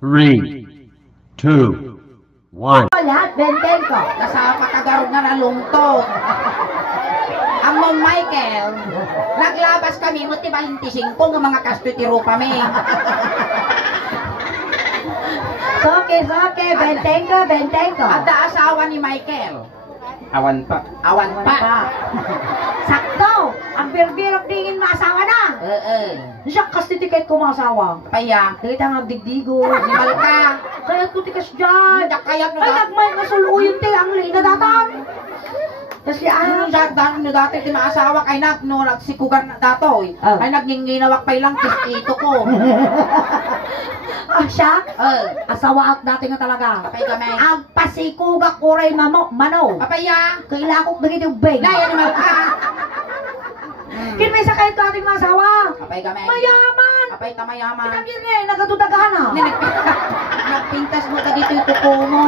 3, 2, 1. Lahat, benten ko. Kasama kagarog na nalungtod. Ang Ma'am Michael, naglabas kami mo tiba 25 ng mga kastutiro kami. Soke, benten ko. At asawa ni Michael. Awan pa. Awan pa. Sakto! Ang birbirok dingin maasawa na. Siya kasi tiket ko maasawa. Kaya, Dito ang agdigdigo. simal ka. Kaya ko tikas dyan. Kaya Ay, nagmay masuluyo te ang liina datan. Kasi dati ti maasawa kay no nagsikugan na datoy. Ay nagginginawak pa ilang ito ko. siya, asawa out dati nga talaga. Kapay kami. Ang pasikugak uray mano. Kapaya. Kailakok na yung bag. Dahil naman ka. Kinmay sa kayo ito ating masawa. Kapay kami. Mayaman. Kapay tamayaman. Kami yun nagatutagahan na. Nagpintas mo ka dito yung kuko mo.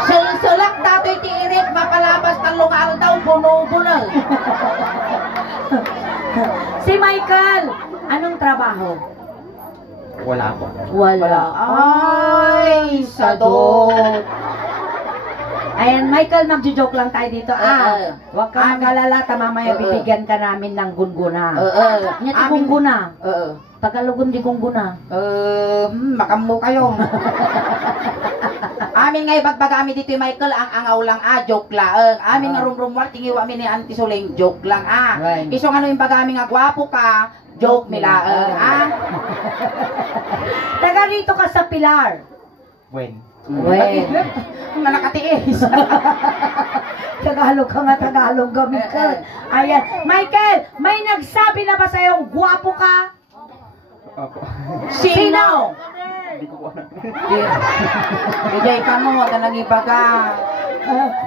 Sulsulak dato'y tiirit, mapalabas ng lungal daw, buno-buno. Si Michael, anong trabaho? Wala po. Wala. Ay, sadot. Ayan, Michael, magjo-joke lang tayo dito. Huwag ka mag-alala, mamaya bibigyan ka namin ng gunguna. Nya ti gunguna. Tagalogon di gunguna. Makammo kayo. Amin nga ibagbaga amin dito Michael, ang angaw lang joke lang. Amin nga rumrumwar, tingiwa amin ni Auntie Suling, joke lang Right. Isong ano yung baga amin nga gwapo ka, joke nila Taga rito ka sa Pilar. When? Nga nakatiis. Tagalog ka nga, Tagalog gamit ka. Ayan. Michael, may nagsabi na ba sa'yong gwapo ka? Opo. Sino? Hindi ko po alam. Ijay ka mo, nag-ibaga.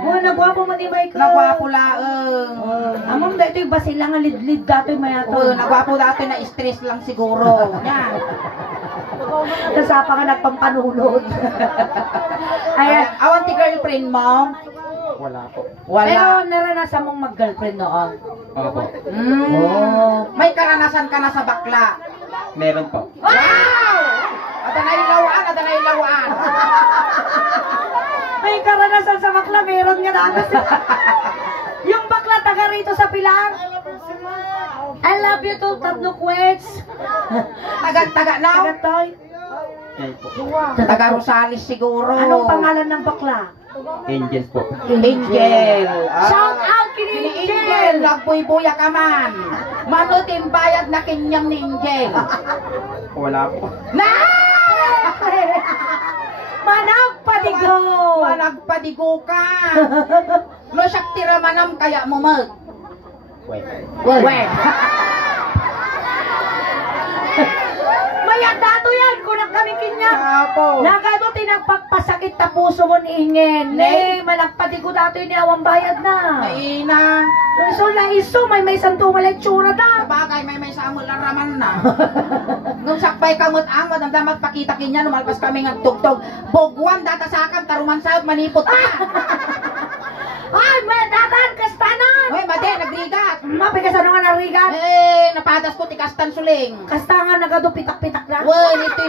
Nagwapo mo ni Michael. Nagwapo laeng. Among dito yung basila nga lid-lid dato'y mayato. Nagwapo dati na stress lang siguro. Yan. Nasapa ka nagpampanulot. Ayan. Awan ti girlfriend mo? Wala po. Pero Wala. naranasan mong mag-girlfriend noon. Opo. May karanasan ka na sa bakla. Meron po. Wow! Adanay lawaan. May karanasan sa bakla, meron nga na. Yung bakla taga rito sa Pilar. I love you to Tabnukwets. Taga na. Tagatoy. Yan po. Taga Rosales siguro. Anong pangalan ng bakla? Angels po. Angel. Shout out kini Angel. Nagbuy-buya ka man. Manutin bayad na kinyam ni Angel. Wala po. Na! Managpadigo. Managpadigo ka. No siyak tira manam kaya mo mag. When? Wait. Maya dato yan, kunak kami kinya. Apo. Nagano tinagpagpasakit ta puso mo ni Ingen. Managpadigo dato ni awang bayad na. Naina. So may santo maletsura da. Sabagay may samol lang raman na. Nung sakbay kamot amot ang damat pakita kinya numalpas kami nga tugtog. Bogwan data sakan taruman sayot manipot ka. Ay, may datan kastanan. Hoy, made nagrigat. Mapigasan nga narigat. Napadas ko ti kastan suling. Kastangan nagado pitak-pitak na. Wen ito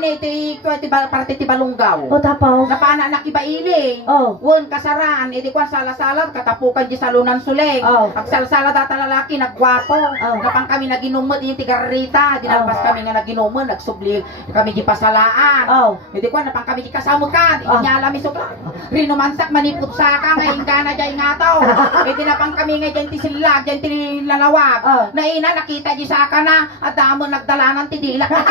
para ti balunggaw. O tapaw. Napana nakibaili. Oh. Wen kasaran, idi kwan sala-sala katapukan di salunan suling. Oh. Pagsalasala data lalaki nagwapo. Oh. Napang kami naginumod yung tigarita, dinalpas kami nga naginumod, nagsubli kami di pasalaan. Oh. Idi kwan napang kami di kasamot ka, inyala mi sukla. Rinumansak maniput sa ka nga ingana jay ngataw. Idi napang kami nga dyan ti silag, dyan ti lalawag. Oh. Naina nakita di sa ka na at damo nagdalanan ti dilak na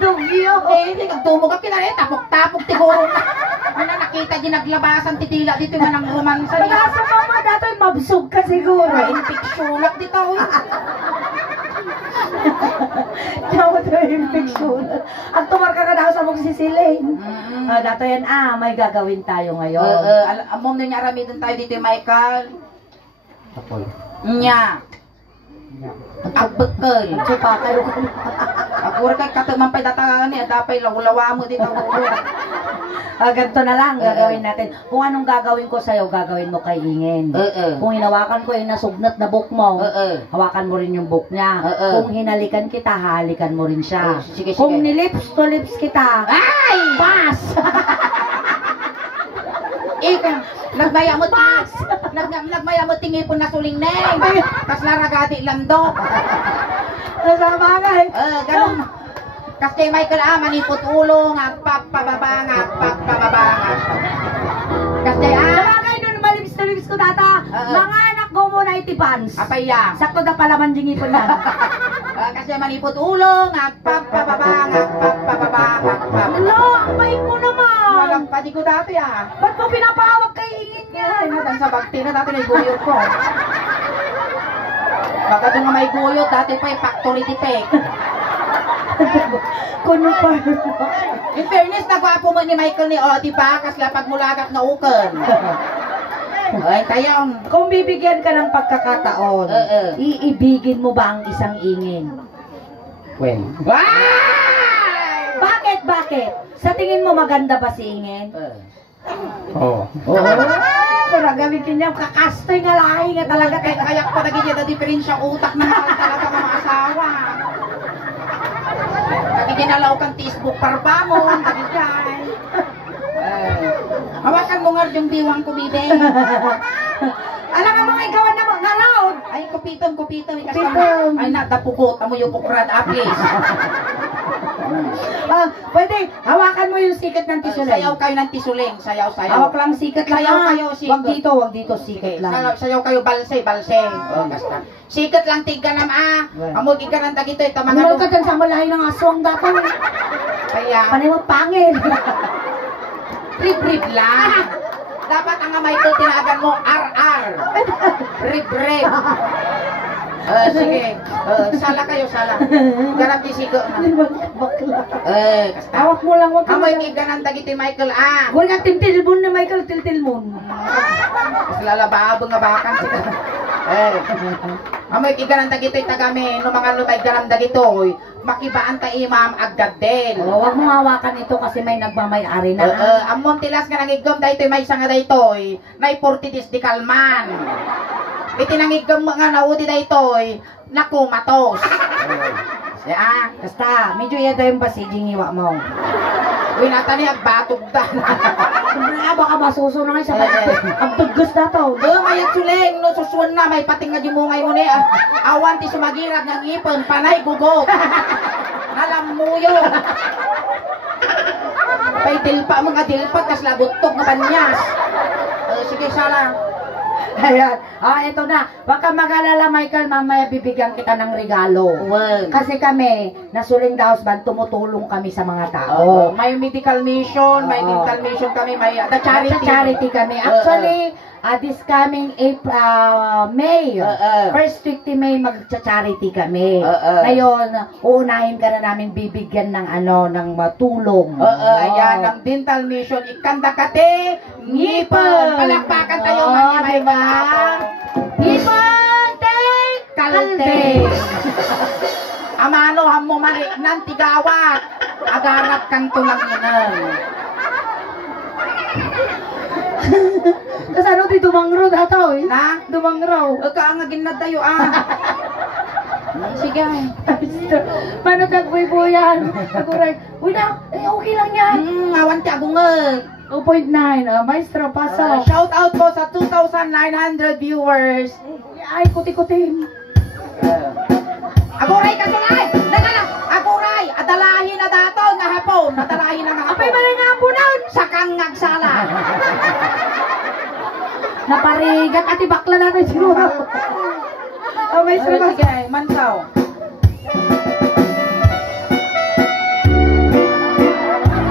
Dugyo. hindi nagtumog ka kinalit, tapok-tapok tiguro na. Ano nakita di naglabasan ti dila dito nga nang romansa niya. Nasa mama dato'y mabsog ka siguro. Infeksyonak dito. Yawa to infeksyon. Ang tumar ka daw sa magsisiling. Dato yan may gagawin tayo ngayon. Amom na niya aramidon tayo dito Michael. Apol. Nya. Agbekal. Chupa kayo. Ako kay kataman pa data ni adapay lawlawa mo dito. Ganito na lang, gagawin natin. Kung anong gagawin ko sa'yo, gagawin mo kay Ingin. Kung hinawakan ko yung nasugnat na book mo, hawakan mo rin yung book niya. Kung hinalikan kita, halikan mo rin siya. Sige, Kung sige. nilips to lips kita, Ay! pass! Ikaw, nagmaya mo tas. Nagmaya mo tingipon na suling neng. Kas laragadi landok. Sa bagay. Ganun. Kas kay Michael manipot ulo, ngagpak pababa, ngagpak pababa, ngagpak. Kas kay Sa bagay nun, malips to lips ko data. Mga anak ko mo na itipans. apaya. Sakto na pala man jingipon yan. Kasi manipot ulo, ngagpak pababa, ngagpak pababa, ngagpak. Lo, ang bait mo naman. Walang pati ko dati Ba't mo pinapahawag kay Ingin Ay, yan? natang sa bakti na dati na iguyot ko. Baka doon nga may guyot, dati pa yung factory tipek. Kuno pa. In fairness, nagwapo mo ni Michael ni Odi pa, kasi lapag mulagap na ukan. Ay, tayong. Kung bibigyan ka ng pagkakataon, iibigin mo ba ang isang Ingin? When? Wow! Bakit? Bakit? Sa tingin mo maganda ba si Ingin? Oo. Pero gamitin niya, kakastoy nga lahi nga talaga. Kaya pa naging na diferensya utak ng mahal talaga mga asawa. Nagiging nalaw kang Facebook parpamon, nagigay. Hawakan mo nga yung diwang ko, bibe. Alam nga mga ikawan na mga loud. Ay, kupiton. Kupiton. Ay, natapugot. Amo yung kukrad apis. Pwede, hawakan mo yung sikat ng tisulay. Sayaw kayo ng tisuling. Sayaw. Hawak lang sikat lang. Sayaw kayo, sikat. Wag dito, sikat lang. Sayaw kayo, balse. Basta. Sikat lang, tiga na Amo, tiga ng tagito. Ito mga Umal ka dyan sa malahay ng aswang datang. Kaya, Panay mo pangil. rib lang. Dapat ang Michael tinagan mo, RR. Rib. Sige. Sala kayo. Garap di sigo. Bakla. Kasta. Hawak mo lang, wag ka Amoy lang. giganan tagiti Michael Huwag nga tiltilmon na Michael, tiltilmon. Kasi lalababo nga bakan sila. Amoy giganan tagiti tagami no mga lumay garam dagitoy. Makibaan ta imam agad din. Huwag mo hawakan ito kasi may nagmamay-ari na. Amom tilas nga nangigom daytoy may sanga daytoy. Nay 40 di kalman. Itinangigom mga naudi daytoy. Naku matos. Basta, medyo yata yung basiging iwa mo. Uy, natani agbatog da. Baka masusunod nga sa bato. Ang tugas na to. Mayat suling, no susun na, may pating nga dimungay mo niya. Awan ti sumagirag ng ipon, panay gugot. Nalamuyo. Pay dilpa, mga dilpat, kas labutog nga panyas. Sige, sala. Ayan. Ito na. Huwag ka mag-alala, Michael. Mamaya bibigyan kita ng regalo. Kasi kami, nasuling daos band, tumutulong kami sa mga tao. May medical mission, may dental mission kami, may the charity. Sa charity kami. Actually, this coming May, first week ni May, mag-charity kami. Ngayon, uunahin ka na namin bibigyan ng ng matulong. Ayan, ang dental mission, ikanda kate, ngipon. Palakpakan tayo, mga may diba? Ngipon, kalte. Amano, hamo mali, ng tigawat. Agarap kang tulanginan. Tapos ano, di dumangro dataw eh. Na? Dumangro. Kaangagin na tayo, Sige. Paano tagboy-boyan? Aguray. Uy na, okay lang yan. Awan ti agungag. 2.9, maestro, pasok. Shout out po sa 2,900 viewers. Ay, kuti-kutin. Aguray ka sulay! Nagala! Aguray! Adalahin na dato nga hapon! Adalahin na nga hapon! Apay man nga punan. Sakang ngagsala! Naparigat at ibakla natin siguro. Maestro, pasok. Sige, mansaw.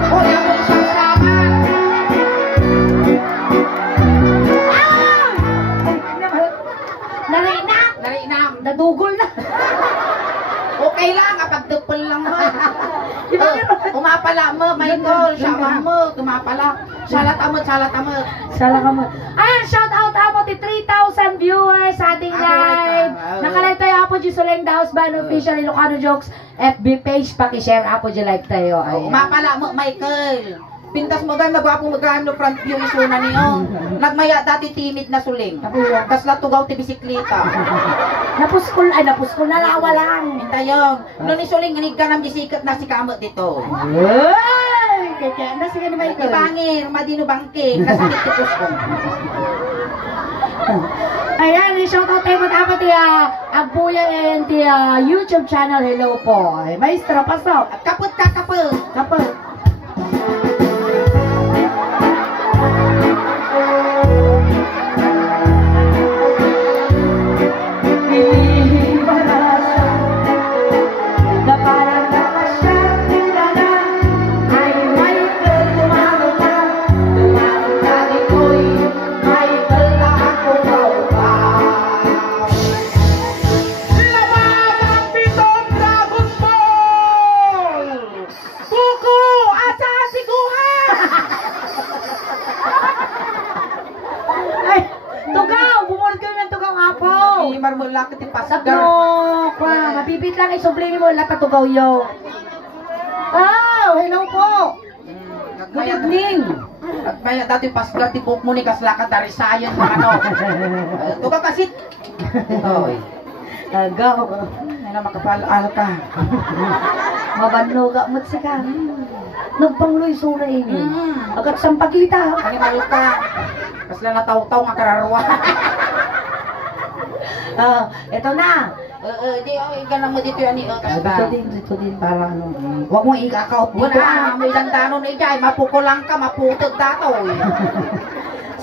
Oh, yan mo isang saman! Narinak. Narinam! Nadugol na. Okay lang, kapag dupol lang mo. Umapala mo, Michael. Siya mo, tumapala. Salat amot. Sala ka mo. Ayan, shout out po ti 3,000 viewers sa ating live. Nakalive tayo po di Suleng The House Band Official Ilocano Jokes FB page. Pakishare po di live tayo. Ayan. Umapala mo, Michael. Pintas mo gan nagwapo magano front view isuna niyo. Nagmaya dati timid na suling. Kas latugaw ti bisikleta. Napuskol na lawalan. Intayong. No ni suling inig ka ng bisikat na si kamot dito. Ay, kaya na sige ni Michael. Ibangir, madino bangking, nasakit ti pusko. Ayan, i-shoutout tayo dapat Agbuya and the YouTube channel. Hello po. Ay, maestro, pasok. Kaput ka, kaput. Kapal. Marmula ka ti pasgar. No, kwa, mapipit lang isublingin mo lahat patugaw yo. Oh, hello po. Good evening. Nagmaya dati pasgar ti buk mo ni kaslakan dari sayon ng ano. Tuga kasit. Oy. Agaw. Ay na makapal-al ka. Mabanlo ka mo si ka. Nagpangloy sura ini. Agad sampagita. Ani mayo ka. Kasla nataw-taw nga kararwa. Eto na. Di ganang mo dito yan Dito din para ano. Huwag mo i-account dito. Wala, may dandanon na ijay, mapukulang ka, maputod dato.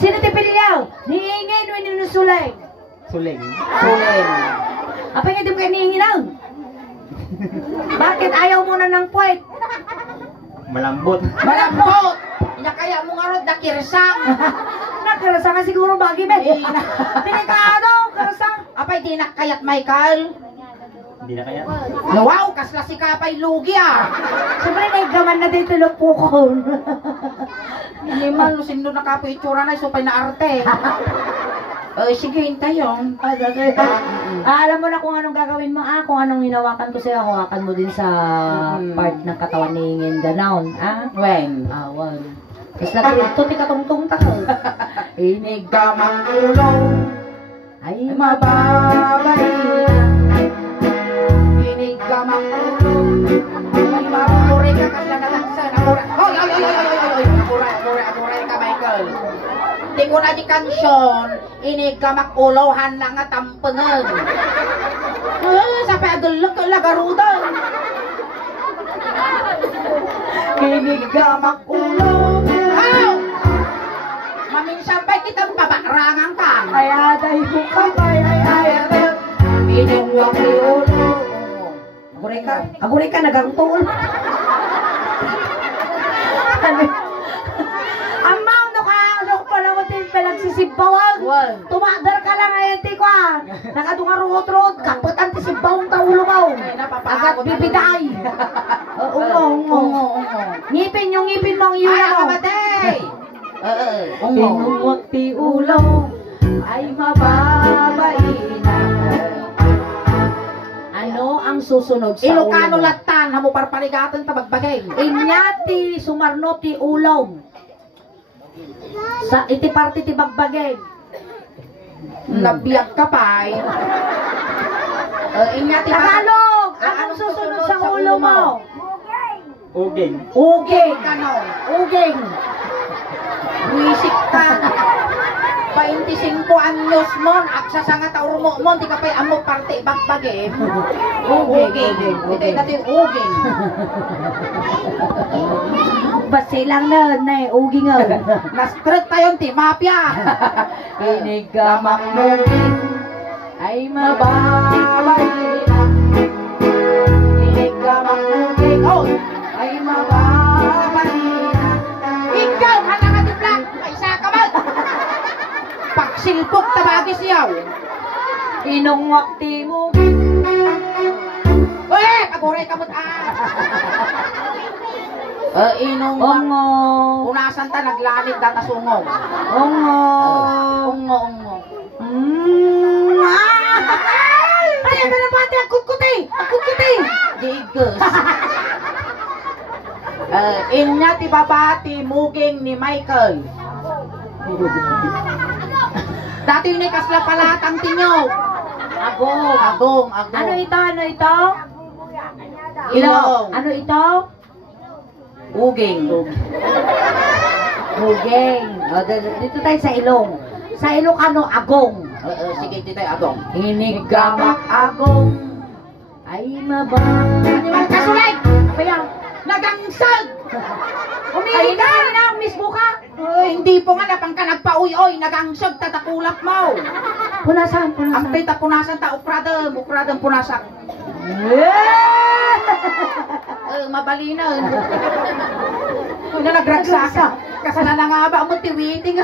Sino ti Pilyaw? Niingin o ninusulay? Suling. Suling. Apa nga di mo kayo niingin lang? Bakit ayaw mo na ng puwet? Malambot. Malambot! Kaya mo nga ron, nakirsang. Nakarasang nga siguro bagi ba? Tinikado, karasang. Apay, di nakayat, Michael. Hindi na kaya. Wow, kasla si Kapay Lugi Siyempre, naigaman na dito ng pukon. Hindi man, lusindo na kapo itsura na, supay na arte. Sige, hintayong. Alam mo na kung anong gagawin mo, kung anong hinawakan ko sa'yo, hawakan mo din sa part ng katawan ni Ingin Ganaon, When? Wag. Tapos nag-ito, ti katungtong takal. Inig ka mangulong, Ay, mababay. Inig ka mangulong, ay mababay ka kasla na taksan. Amuray ka, Michael. Di ko na di kansyon, inig ka makulaw,han na nga tampengen. Sampai agelek ka lagarudan. Inig ka makulaw. Maminsan ba'y kitang pabarangan ka? kaya tayo ka, ay. Inig wak ni ulo. Aguray ka, nagangtol. Amaw, ano pala mo din pinagsisibawag. Tumadar ka lang ngayon, ti ko nakadungarot-rot, kaputan ti sibawang taulo mo. Agad bibiday. Ungo. Ngipin yung ngipin mo, ang Ay, yun mo. akamatay! Pinungwag ti ulo, ay mababay na. Ano ang susunod sa Ilocano ulo mo? latan, hamo parparigatan tabagbagay. Inyati sumarno ti ulong. Sa iti parte ti bagbagay. Nabiyag ka pa eh. Inyati Tagalog! Anong susunod sa ulo mo? Uging. Uging! Kano? Uging! Wisik ka. 25 anyos mo, aksa sa nga tauro mo, di ka pa'y amo parte bagbagay. Uging. Ito yung natin uging. Basi lang na uging nga. Nastrut tayong ti mafia. Inigamang uging ay mababay na. Inigamang uging, Ay mababay na. ikaw, hanakatiplang, isa ka man. Pagsilpok tabagi siyaw. Inungwak ti mo. Paguray ka mo't inungwak. Ongo. Unasan ta naglanid data sungong. Ongo. Ungo. Ay, ito na pati. Akut-kuti. Digus. Inya ti babati muging ni Michael. Dati ni kasla palatang tinyog. Agong. Ano ito? Ilong. Ano ito? Uging. Hugeng. Dito tayo sa ilong. Sa Ilocano, agong. Sige, titay agong. Inigamak agong ay mabang. Kasulay! Apa yan? Nagangsag! Umili ka na, mismo ka. Hindi po nga napang ka nagpa-uy-oy, nagangsag tatakulap mo. Punasan. Ang tita punasan ta, ukradem punasan. Mabalinan. Kung na nagragsakan. Kasana na nga ba mo tiwiting.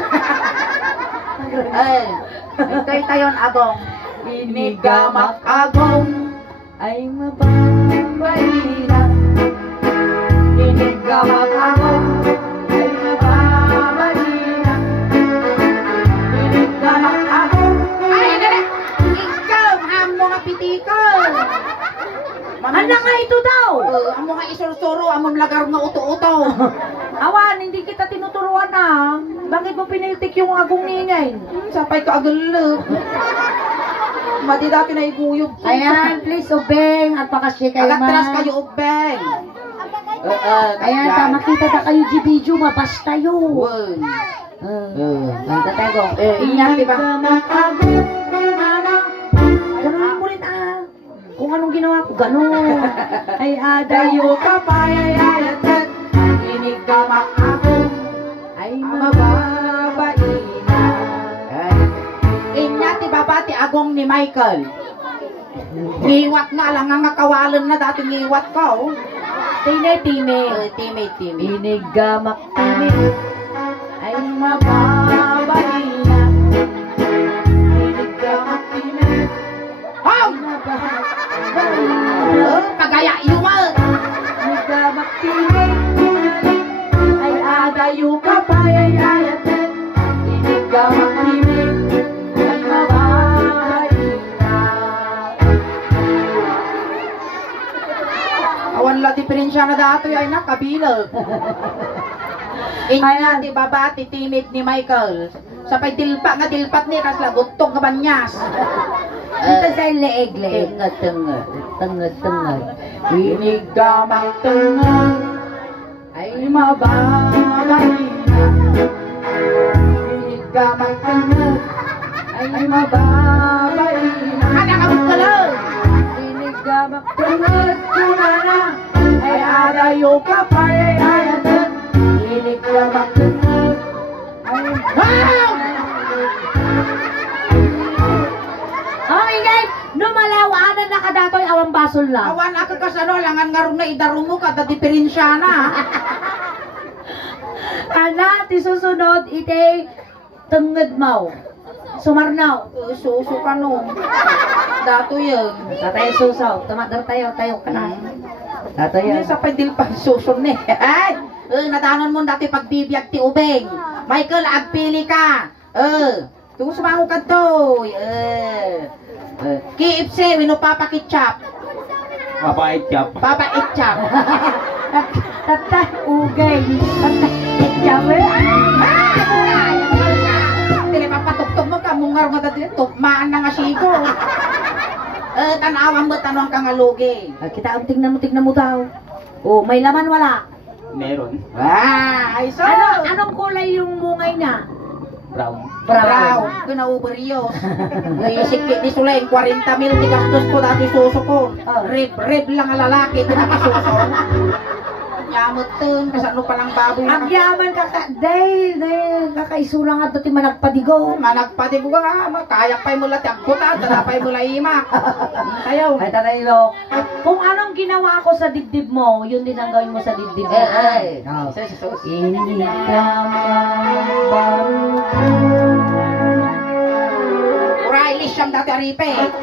Ito'y tayon agong. Inigamak agong ay mababalina. Inigamak agong ay mababalina. Inigamak agong ay nala. Ikaw, ang mga pitikal. Ano nga ito daw? Ang mga isursuro, ang mga lagar nga uto-uto. Awan, hindi kita tinuturuan na. Bakit mo piniltik yung agong ningay? Sapay ka agalo. Mati dati na iguyog. Ayan, please, ubeng. At pakasya kayo, Agatras kayo, ubeng. Ayan, makita na kayo, G-Video, mabas tayo. Ganda tayo. Iyan, diba? Ganunin mo rin kung anong ginawa ko, ganun. Ay, adayo ka pa, ayayatan. Inigamak ako. Ay, mababaina. Inyati babati agong ni Michael. Ngiwat nga lang nga kawalan na dati ngiwat ko. Tine. Inigamak ay mababaina. Inigamak Wow! Pagaya iwan! Inigamak ay adayo ka pa, ayayatan. Inigamak ay mababaina. Awan la diferensya na dato ay nakabila. Inya ti babati timid ni Michael. Sapay dilpat ni kas lagutog nga banyas. Ito sa leeg. Tengad. Inigamak tengad Ay mababaina. Inigamak tengad Ay mababaina. Anak ka magkalaw! Inigamak tungod kunana. Ay adayo ka pa, ayayatan. Inigamak tungod ay ingay! Numalawanan na kadatoy awang basol lang. Awan ako kasano langan nga rin na idarong mo kada diferensya na. Ana, ti susunod ite tenged mau. Sumarnaw. Suso ka no. Dato yun. Tatay susaw. Tumadar tayo ka na. Tato Hindi yan. sa pwedil pa suso ni. Ay! Nadanon mo dati pagbibiyag ti ubeng. Michael, agpili ka. Tungo sumango ka to. Kiipse, wino papa kitchap. Mapait yap. Papa itchap. Tatay ugay. Tatay itchawe. Dili papatuktok mo ka, mungar mo dati. Tukmaan na nga sigo. Tanawan mo, tanong ka nga lugi. Kita ang tingnan mo daw. Oh, may laman wala. Meron. Ay, so. Anong kulay yung mungay niya? Brown. Brown. Kinauberyos. Sikit ni Suleng, 40 mil tigastos ko dati suso ko. Rib lang ang lalaki, tinakasuso. Yamot tun, kasano palang baboy Ang na. yaman dahil kakaisulang at dati managpadigo. Managpati ko ka, kaya pa'y mula tiagputan, talapay mula imak. Ayaw. Ay, tatay lo. Kung anong ginawa ko sa dibdib mo, yun din ang gawin mo sa dibdib mo. Oh. Hindi ka mabaru. Uriah siyang dati aripe.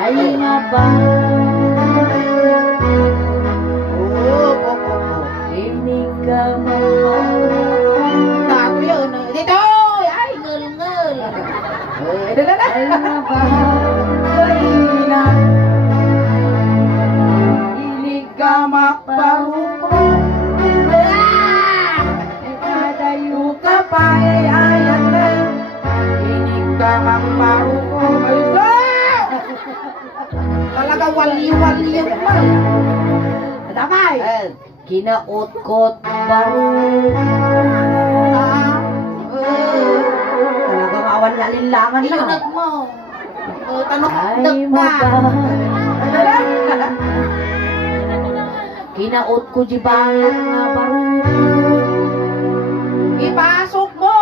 Ay mabaru. Hindi ka mabaru. Dato yun. Dito! Ay, ngul-ngul. Ay mabaru. Iligamak paruko. Damay! Kinaot-kot baro. Talagang awan lalinlangan na. Iunat mo. Tanong Ay, ka. Kinaot ko di ba nga baro. Ipasok mo.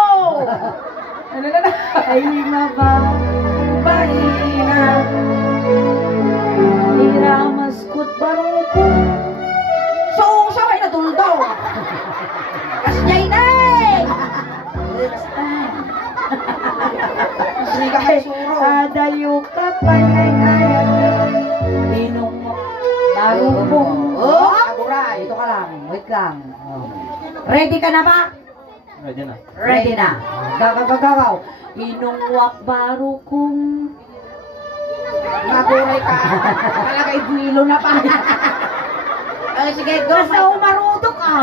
Ay maba. Bahina. Iramas ko't baro ko. So, sabay na tuldaw. Kasjay na eh. Sige ka magsuro. Adayo ka pa ay ayat. Inong baro ko. Oh, aguray. Dito ka lang. Wait lang. Ready ka na ba? Ready na. Ready na. Gagagagaw. Inungwak baro kong. Naguray ka. Talaga ibuilo na pa. Ay, sige, go. Basta umarudok ka.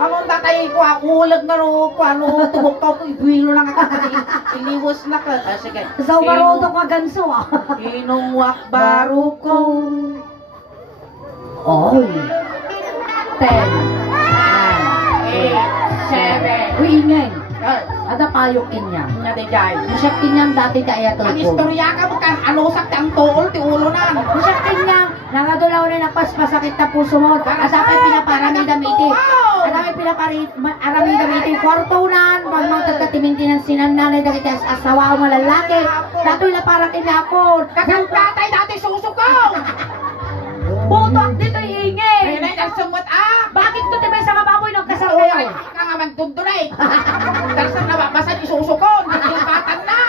Among tatay ko, ulag na ro ko, ano, tubok ka ko, ibuilo lang ako. Iliwas na ka. Ah, sige. Basta umarudok ka ganso ah. Inungwak baro ko. Oy. 10. 8, 7. Uy, ingay. Ada payok inya. Nade jay. Masyak inyang dati kaya to Ang ko. istorya ka mo kan, ano sakti ang tuol, ti ulo na. Masyak inyang nangadulaw na nagpaspasakit na puso mo. At dapat pinaparami damiti. At dapat pinaparami damiti. Kwartunan. Pag mga tagkatimintinan sinan nanay dagiti asawa o malalaki. Dato'y na parang inapon. Kakang tatay dati susukaw. Butok dito iingi. Ay, nay, nagsumot Bakit to tibay sa kababoy nagkasal Ay, kayo? ka nga magdunduray. Darsan na ba, basta isusukon, nagsulkatan na.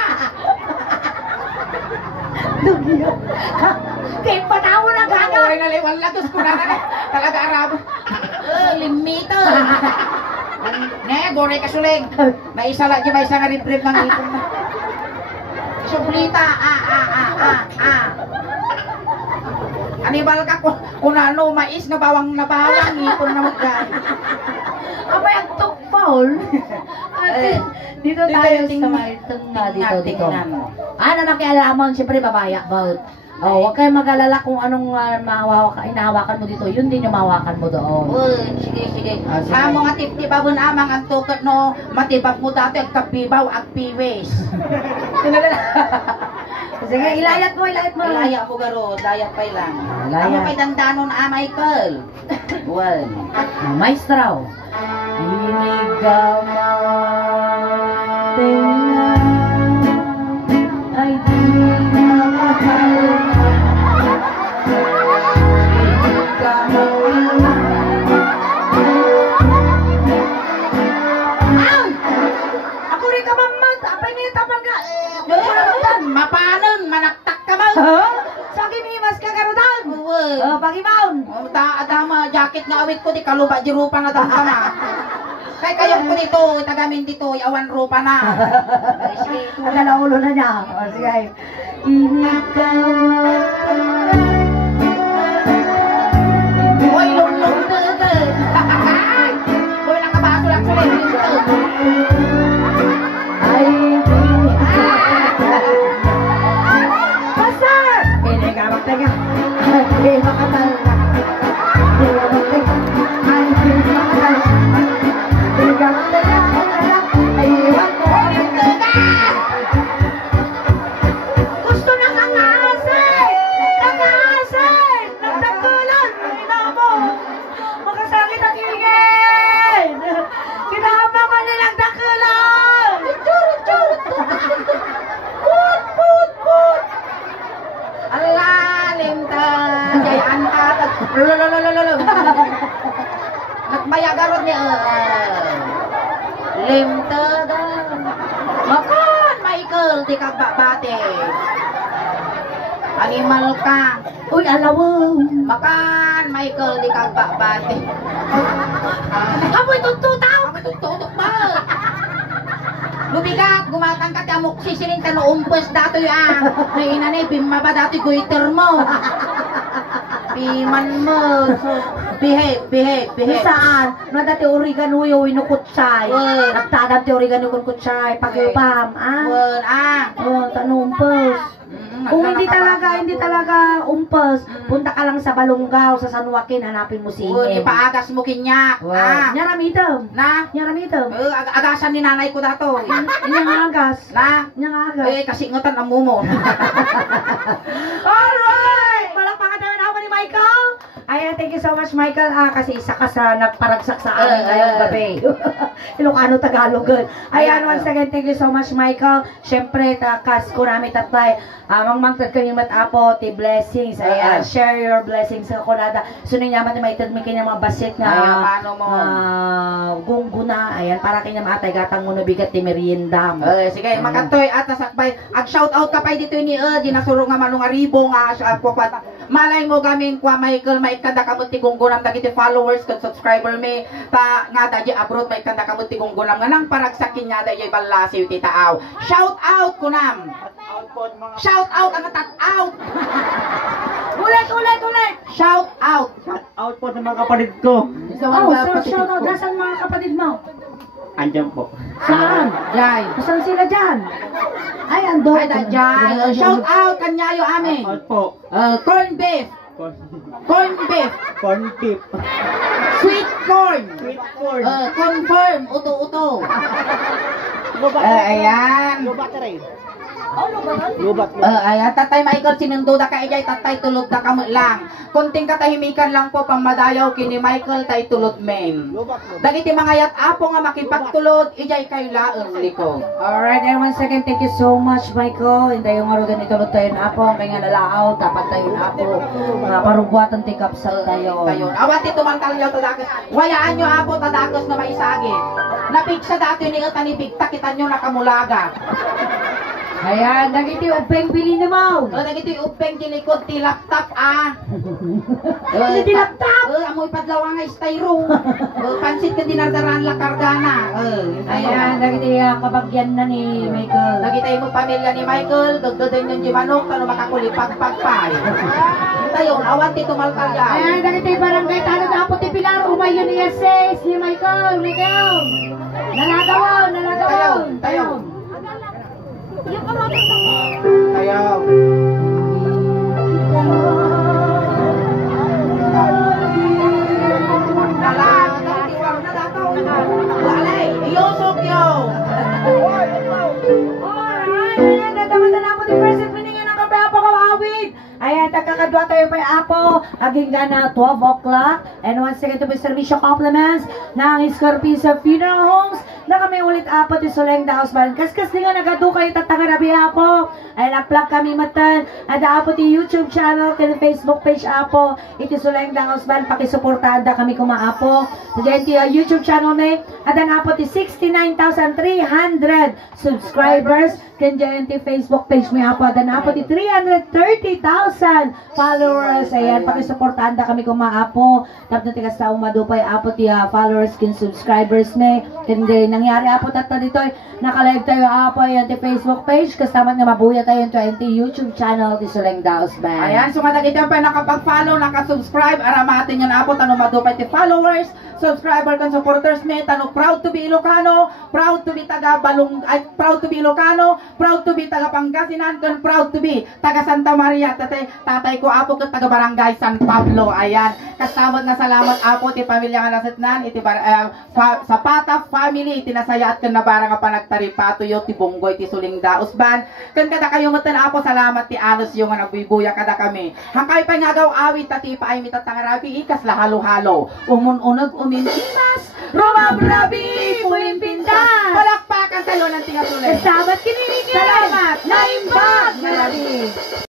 Kaya panawo na gaga. Ay, naliwan lagos ko na. Talaga arab. Limito. Ne, gore ka suling. May isa lang, may isa nga rib-rib ng ipon na. Suplita, Anibal ka kung ano, mais na bawang ipon na magdaan. Abay ang tukpaul. Dito tayo sa may tunga dito. Ano nakialaman, siyempre babaya about. Oh, huwag kayong mag-alala kung anong inahawakan mo dito. Yun din yung mahawakan mo doon. Sige. Sige. Sa mga tip-tipabon amang ang tukat no, matibag mo dati ang kapibaw ang piwis. Sige, ilayat mo. Ilaya ko garo, dayat pa lang. Ilaya. Amo pa'y dandanon na Michael. Well. Maestraw. Inigaman ay di mahal. Ako rin ka mamad. Apay niya tapang ka. Mapanon, manaktak ka ba? Sa kinimas ka karutan. Well. Pagibaon. Adama, jacket nga awit ko, di kaluba, di rupa na dam ka na. Kaya kayo ko dito, tagamin dito, yawan rupa na. Ay, sige. Ang ulo na niya. O, sige. Hoy, lulong na. Hoy, nakabaso lang sulit. Ay, Pastor! Hindi ka magtaga. Hindi makatal. Hindi ka magtaga. Ay, hindi makatal. Hindi ka magtaga. Ay, iwan ko. Gusto na kang-asay! Kang-asay! Nagtagkulan! Ina mo! Makasakit ang ingay! Kinahabangan nilang tagkulan! Put! Alalim ta, jayaan ka. Lulululululul. Nagbayagarot ni Limta da. Makan, Michael, di ka bate. Animal ka. Uy, alawo! Makan, Michael, di ka bate. Amoy tututaw! Kami tututok ba? Lumigat, gumatang ka amok sisiling ka no umpes dato Nainanay, bimma ba dati guiter mo? Biman mo. Behave. Saan? No dati oregano yung inukutsay. Well. Nagtadam ti oregano kun kutsay. Pag-upam, Well, Oh, tanumpos. Kung hindi talaga umpas, punta ka lang sa Balongaw, sa San Joaquin, hanapin mo si Oo, Inem. ipaagas mo kinyak. Ah. Nyaramitam. Na? Nyaramitam. Agasan ni nanay ko dato. Inyang agas. Na? Inyang agas. Kasi ngutan ang mumo. Alright! Palakpakan naman ako ni Michael. Ayan, thank you so much, Michael, kasi isa ka sa nagparagsak sa amin ngayong gabi. Ilocano, Tagalog. Ayan, once again, thank you so much, Michael. Siyempre, takas ko namin tatay. Mangmangtad kami matapo, ti blessings. Ayan, share your blessings sa kunada. Sunod niya maitad mi kanya mga basit nga. Ayan, paano mo? Gungguna. Ayan, para kanya maatay gatang mo bigat ti merienda. Sige, makatoy at nasakbay. Ag shout out ka pa dito ni di nasuro nga manong aribo nga malay mo gamin kwa Michael maikanda kamot ti gunggunam dagiti followers kag subscriber me ta nga dagi abroad maikanda kamot ti gunggunam nga nang paragsakin nya dagi balasiw ti taaw. Shout out kunam. Shout out ang tat out. Ulit. Shout out. Shout out po sa mga kapatid ko. Shout out. Nasaan mga kapatid mo? Andiyan po. Saan? Jay. Saan sila dyan? Ay, ando. Ay, Jay. Shout out kanyayo amin. Shout out po. Corn beef. Corn beef. Corn beef. Sweet corn. Sweet corn. Confirm. Uto. Ayan. Ayan, Tatay Michael, sinunduda ka ijay, tatay tulog da kamo lang. Kunting katahimikan lang po, pamadayaw kini Michael, tay tulog men. Dagiti mga yat apo nga makipagtulod, ijay kayo laeng liko. Alright, and once again, thank you so much, Michael. Hindi yung nga ganito tayo na apo, kaya nga nalaaw, dapat tayo na apo. Parubuatan tikapsal tayo. Awat ito man talyaw tadakos. Wayaan nyo apo tadakos na maisagi. Napigsa dati ni tanibigta, kita nyo nakamulaga. Ayan, nagiti upeng pili na mo. Nagiti upeng gilikod ti laptop Ti laptop? Amoy padlawa nga styro. Pansit ka dinardaran la kargana. Ayan, nagiti kabagyan na ni Michael. Nagitay mo pamilya ni Michael, dagdaday ng manok, tano makakulipag-pagpay. Tayo, awan ti tumalkalya. Ayan, nagiti barangay tano na po ti Pilar, umayon ni Yeses ni Michael. Nalagaw. Tayo. Ayaw. Nagtiwag na dato. Walay, iyosok yo. Alright, nadamatan na ako ni President Piningan ng kape awit. Ayan, tagkakadwa tayo pa apo. Aging gana 12 o'clock. And once again to be servisyo compliments ng Scorpisa Funeral Homes na kami ulit apo ti Soleng the House Band. Kaskas di nga nagadu kayo tatangarabi apo. Ay nag-plug kami matan. Ada apo ti YouTube channel, ti Facebook page apo. Iti Soleng the House Band. Pakisuportada kami kumaapo. Diyan ti YouTube channel may. Ada na apo ti 69,300 subscribers. Diyan ti Facebook page may apo. Ada na apo ti 330,000 followers. Ayan, pakisuportada kami kumaapo. Tapos na tigas sa umadupay apo ti followers kin subscribers may. Kundi nangyari apo tata dito naka-live tayo apo yan ti Facebook page kasama nga mabuya tayo yung 20 YouTube channel ti Soleng Daos Band. Ayan, sumatagit yan pa nakapag-follow, nakasubscribe, aramatin yun apo, tanong madupay ti followers, subscriber kan supporters me, tanong proud to be Ilocano, proud to be taga Balong, proud to be Ilocano, proud to be taga Pangasinan, kan proud to be taga Santa Maria, tatay ko apo kat taga Barangay San Pablo. Ayan, kasama nga salamat apo ti pamilya nga nasatnan, iti sa Pata family, tinasaya at kan nabara nga panagtaripato yo ti Bonggoy ti Soleng Daos Band. Kan kada kayo matan apo, salamat ti anos yung nga nagbibuya kada kami. Hangkay pa nga gaw awit tati pa ay mitatangarabi ikas la halo-halo. Umununag umintimas, rumabrabi, puimpindan. Palakpakan tayo ng tingatulay. Salamat kinigil. Salamat. Naimbag.